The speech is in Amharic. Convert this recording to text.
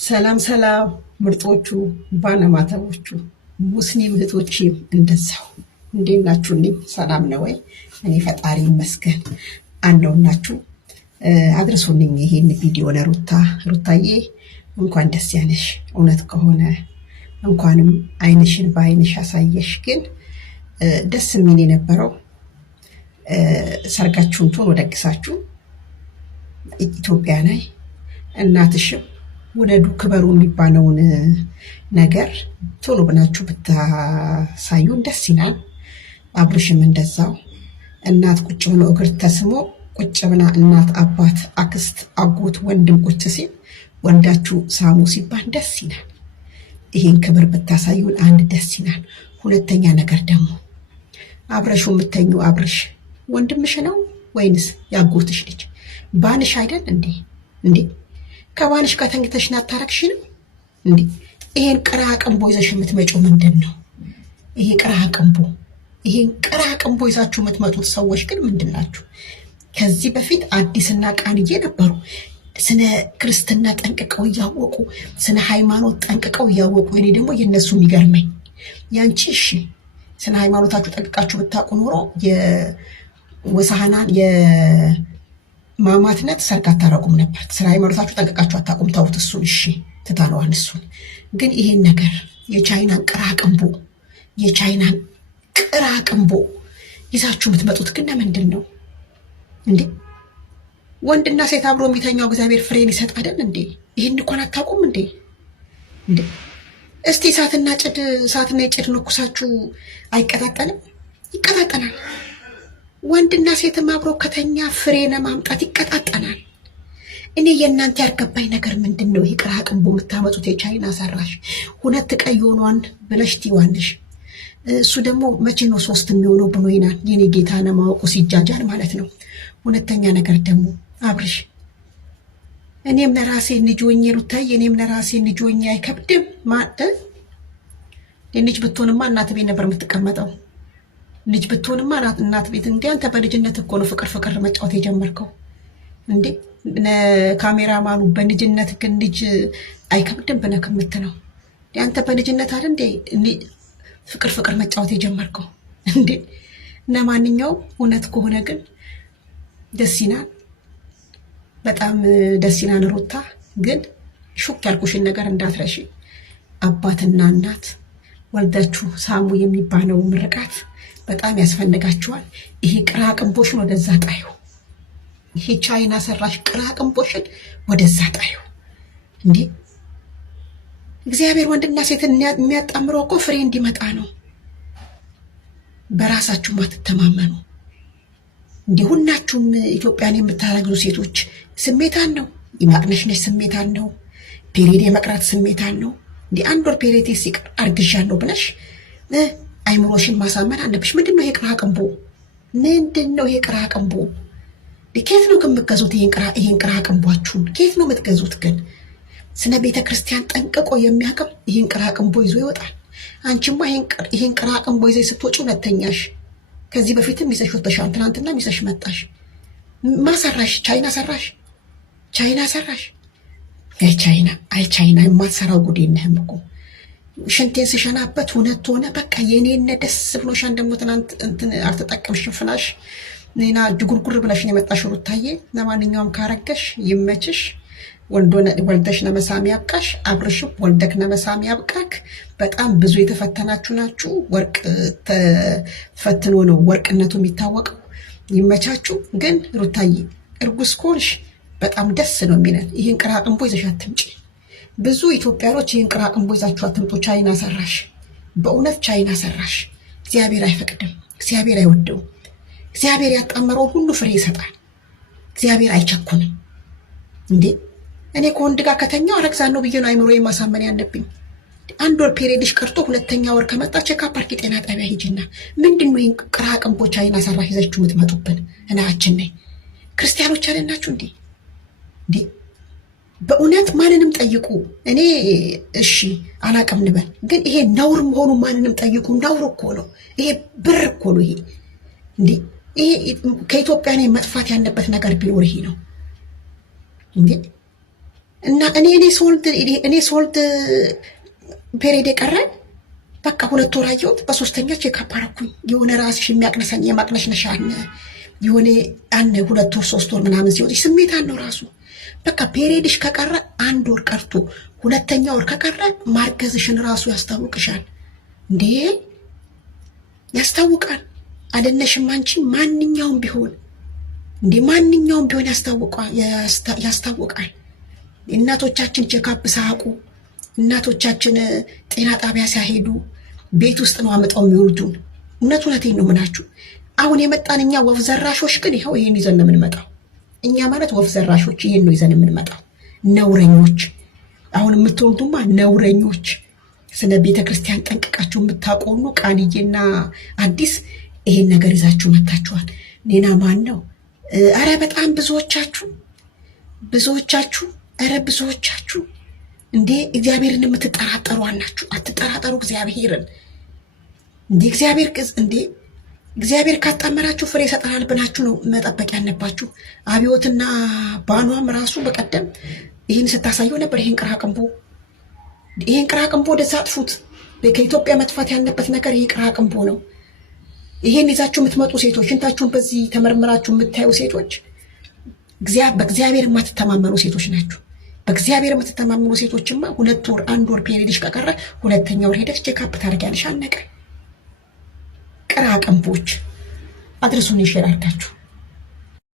ሰላም ሰላም ምርጦቹ ባለማተቦቹ ሙስሊም እህቶቼም እንደዛው እንዴት ናችሁልኝ? ሰላም ነው ወይ? እኔ ፈጣሪ ይመስገን አለሁላችሁ። አድርሱልኝ ይሄን ቪዲዮ ሩታዬ እንኳን ደስ ያለሽ። እውነት ከሆነ እንኳንም አይንሽን በአይንሽ ያሳየሽ። ግን ደስ የሚል የነበረው ሰርጋችሁን ቶሎ ደግሳችሁ ኢትዮጵያ ላይ እናትሽም ውለዱ ክበሩ የሚባለውን ነገር ቶሎ ብላችሁ ብታሳዩን ደስ ይላል። አብርሽም እንደዛው እናት ቁጭ ብሎ እግር ተስሞ ቁጭ ብላ እናት፣ አባት፣ አክስት፣ አጎት፣ ወንድም ቁጭ ሲል ወንዳችሁ ሳሙ ሲባል ደስ ይላል። ይሄን ክብር ብታሳዩን አንድ ደስ ይላል። ሁለተኛ ነገር ደግሞ አብረሹ የምተኙ አብርሽ ወንድምሽ ነው ወይንስ ያጎትሽ ልጅ? ባልሽ አይደል እንዴ? ከባልሽ ጋር ተኝተሽና አታረክሽንም እንዴ? ይሄን ቅራ ቅንቦ ይዘሽ የምትመጪው ምንድን ነው? ይሄን ቅራ ቅንቦ ይዛችሁ የምትመጡት ሰዎች ግን ምንድን ናችሁ? ከዚህ በፊት አዲስና ቃልዬ ነበሩ። ስነ ክርስትና ጠንቅቀው እያወቁ ስነ ሃይማኖት ጠንቅቀው እያወቁ። እኔ ደግሞ የነሱ የሚገርመኝ ያንቺ እሺ ስነ ሃይማኖታችሁ ጠንቅቃችሁ ብታውቁ ኖሮ የወሳሃናን የማማትነት ሰርግ አታረጉም ነበር። ስለ ሃይማኖታችሁ ጠንቅቃችሁ አታውቁም። ተውት፣ እሱን እሺ ትታነዋል። እሱን ግን ይሄን ነገር የቻይናን ቅራቅንቦ ይዛችሁ የምትመጡት ግን ለምንድን ነው እንዴ? ወንድና ሴት አብሮ የሚተኛው እግዚአብሔር ፍሬን ይሰጥ አይደል እንዴ? ይሄን እንኳን አታውቁም እንዴ? እስቲ እሳትና የጭድ ንኩሳችሁ አይቀጣጠልም? ይቀጣጠናል። ወንድና ሴትም አብሮ ከተኛ ፍሬ ለማምጣት ይቀጣጠናል። እኔ የእናንተ ያልገባኝ ነገር ምንድን ነው? ይሄ ቅራቅንቦ የምታመጡት የቻይና ሰራሽ ሁለት ቀይ ሆኗን ብለሽ ትይዋለሽ። እሱ ደግሞ መቼ ነው ሶስት የሚሆነው ብሎ ይናል። የኔ ጌታ ለማወቁ ሲጃጃል ማለት ነው። ሁለተኛ ነገር ደግሞ አብርሽ እኔም ለራሴ ልጅ ሆኜ ሩታዬ፣ እኔም ለራሴ ልጅ ሆኜ አይከብድም ማለት ልጅ ብትሆንማ እናት ቤት ነበር የምትቀመጠው። ልጅ ብትሆንማ እናት ቤት። እንዴ አንተ በልጅነት እኮ ነው ፍቅር መጫወት የጀመርከው እንዴ? ካሜራማኑ በልጅነት ግን ልጅ አይከብድም ብለህ የምትለው አንተ በልጅነት አይደል እንዴ ፍቅር መጫወት የጀመርከው እንዴ? ለማንኛውም እውነት ከሆነ ግን ደስ ይላል፣ በጣም ደስ ይላል። ሩታ ግን ሹክ ያልኩሽን ነገር እንዳትረሺ። አባትና እናት ወልዳችሁ ሳሙ የሚባለው ምርቃት በጣም ያስፈልጋችኋል። ይሄ ቅራቅንቦሽን ወደዛ ጣዩ። ይሄ ቻይና ሰራሽ ቅራቅንቦሽን ወደዛ ጣዩ። እንዴ እግዚአብሔር ወንድና ሴትን የሚያጣምረው እኮ ፍሬ እንዲመጣ ነው። በራሳችሁ ማትተማመኑ እንዴ? ሁላችሁም ኢትዮጵያን የምታረግዙ ሴቶች ስሜታን ነው የማቅነሽነሽ ስሜታን ነው፣ ፔሬድ የመቅራት ስሜታን ነው። እንዴ አንድ ወር ፔሬድ ሲቀር አርግዣለሁ ብለሽ አይምሮሽን ማሳመን አለብሽ። ምንድነው ይሄ ቅራቅንቦ? ምንድነው ይሄ ቅራቅንቦ? ከየት ነው የምትገዙት? ይሄን ቅራቅንቧችሁን ከየት ነው የምትገዙት? ግን ስለ ቤተ ክርስቲያን ጠንቅቆ የሚያቀም ይሄን ቅራቅንቦ ይዞ ይወጣል። አንቺማ ይሄን ቅራቅንቦ ይዘሽ ስትወጪ ሁለተኛሽ። ከዚህ በፊትም ይዘሽ ወጥተሻል። ትናንትና ይዘሽ መጣሽ። ማሰራሽ ቻይና ሰራሽ። አይ ቻይና የማትሰራው ጉድ የለህም እኮ። ሽንቴን ስሸናበት እውነት ሆነ። በቃ የኔነ ደስ ብሎሻን። ደግሞ ትናንት እንትን አልተጠቀምሽም ፍላሽ ኔና ድጉርጉር ብለሽ ነው የመጣሽ ሩታዬ። ለማንኛውም ካረገሽ ይመችሽ። ወልደሽ ለመሳም ያብቃሽ። አብርሽም ወልደክ ለመሳም ያብቃክ። በጣም ብዙ የተፈተናችሁ ናችሁ። ወርቅ ተፈትኖ ነው ወርቅነቱ የሚታወቀው። ይመቻችሁ። ግን ሩታዬ እርጉዝ ከሆንሽ በጣም ደስ ነው የሚለን። ይህን ቅራቅንቦ ይዘሽ አትምጪ። ብዙ ኢትዮጵያኖች ይህን ቅራቅንቦ ይዛችሁ አትምጡ። ቻይና ሰራሽ፣ በእውነት ቻይና ሰራሽ። እግዚአብሔር አይፈቅድም፣ እግዚአብሔር አይወደውም። እግዚአብሔር ያጣመረውን ሁሉ ፍሬ ይሰጣል። እግዚአብሔር አይቸኩንም እንዴ። እኔ ከወንድ ጋር ከተኛው አረግዛለሁ ብዬ ነው አይምሮዬ ማሳመን ያለብኝ። አንድ ወር ፔሬድሽ ቀርቶ ሁለተኛ ወር ከመጣ ቼክአፕ አድርጊ፣ ጤና ጣቢያ ሂጂና። ምንድነው ይሄን ቅራቅንቦ ቻይና ሰራሽ ይዛችሁ የምትመጡብን? እናችን ነኝ ክርስቲያኖች አይደላችሁ እንዴ? በእውነት ማንንም ጠይቁ። እኔ እሺ አላቅም ልበል፣ ግን ይሄ ነውር መሆኑ ማንንም ጠይቁ። ነውር እኮ ነው ይሄ፣ ብር እኮ ነው ይሄ። እንዴ ይሄ ከኢትዮጵያ መጥፋት ያለበት ነገር ቢኖር ይሄ ነው እንዴ። እና እኔ ሶልድ ፔሬድ የቀረን በቃ 2 ወር አየሁት። በ3ኛ ቼክ አፕ አደረኩኝ። የሆነ ራስሽ የሚያቅነሰኝ የማቅነሽነሽ የሆነ 2 ወር 3 ወር ምናምን ሲወጥሽ ስሜት አለው ራሱ። በቃ ፔሬድሽ ከቀረ 1 ወር ቀርቶ 2ኛ ወር ከቀረ ማርገዝሽን ራሱ ያስታውቅሻል እንዴ! ያስታውቃል። አይደለሽም አንቺ ማንኛውም ቢሆን ያስታውቃል። እናቶቻችን ቼክአፕ ሳያውቁ እናቶቻችን ጤና ጣቢያ ሲያሄዱ ቤት ውስጥ ነው አመጣው የሚወልዱን። እውነቴን ነው የምላችሁ። አሁን የመጣን እኛ ወፍ ዘራሾች ግን ይኸው ይሄን ይዘን ነው የምንመጣው። እኛ ማለት ወፍ ዘራሾች ይሄን ነው ይዘን የምንመጣው። ነውረኞች፣ አሁን የምትወልዱማ ነውረኞች። ስለ ቤተ ክርስቲያን ጠንቅቃችሁ የምታቆኑ ቃልዬና አዲስ ይሄን ነገር ይዛችሁ መታችኋል። ሌላ ማን ነው? አረ በጣም ብዙዎቻችሁ እንዴ እግዚአብሔርን የምትጠራጠሩ አናችሁ። አትጠራጠሩ እግዚአብሔርን። እግዚአብሔር ካጣመራችሁ ፍሬ ይሰጠናል ብላችሁ ነው መጠበቅ ያለባችሁ። አብዮትና ባኗም ራሱ በቀደም ይህን ስታሳየው ነበር። ይህን ቅራቅንቦ ወደዛ አጥፉት። ከኢትዮጵያ መጥፋት ያለበት ነገር ይህ ቅራቅንቦ ነው። ይሄን ይዛችሁ የምትመጡ ሴቶች፣ ሽንታችሁን በዚህ ተመርምራችሁ የምታዩ ሴቶች በእግዚአብሔር የማትተማመኑ ሴቶች ናችሁ። በእግዚአብሔር የምትተማመኑ ሴቶችማ 2 ወር 1 ወር ፔሪድሽ ከቀረ 2ኛ ወር ሄደሽ ቼክአፕ ታደርጊያለሽ። አለቀ። ቅራቅንቦች አድርሱን ይሽራርዳችሁ።